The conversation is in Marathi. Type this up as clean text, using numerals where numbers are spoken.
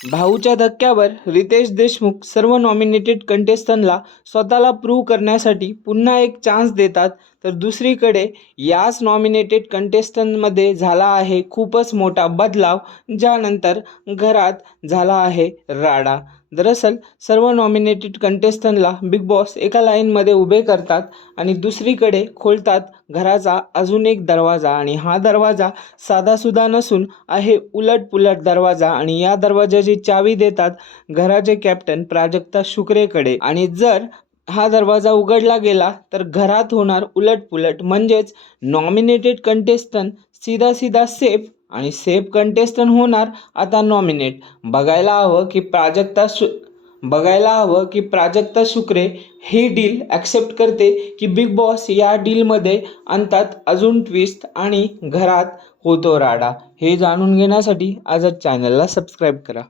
भाऊच्या धक्क्यावर रितेश देशमुख सर्व नॉमिनेटेड कंटेस्टंटला स्वतःला प्रूव्ह करण्यासाठी पुन्हा एक चान्स देतात, तर दुसरीकडे याच नॉमिनेटेड कंटेस्टंटमध्ये झाला आहे खूपच मोठा बदलाव, ज्यानंतर घरात झाला आहे राडा. दरअसल सर्व नॉमिनेटेड कंटेस्टंटला बिग बॉस एका लाईनमध्ये उभे करतात आणि दुसरीकडे खोलतात घराचा अजून एक दरवाजा, आणि हा दरवाजा साधासुद्धा नसून आहे उलटपुलट दरवाजा, आणि या दरवाजाची चावी देतात घराचे कॅप्टन प्राजक्ता शुक्रेकडे. आणि जर हा दरवाजा उघडला गेला तर घरात होणार उलटपुलट, म्हणजेच नॉमिनेटेड कंटेस्टंट सीधा सीधा सेफ आणि सेफ कंटेस्टंट होणार आता नॉमिनेट. बघायला हवं की प्राजक्ता शुक्रे ही डील ॲक्सेप्ट करते की बिग बॉस या डीलमध्ये आणतात अजून ट्विस्ट आणि घरात होतो राडा. हे जाणून घेण्यासाठी आजच चॅनलला सबस्क्राईब करा.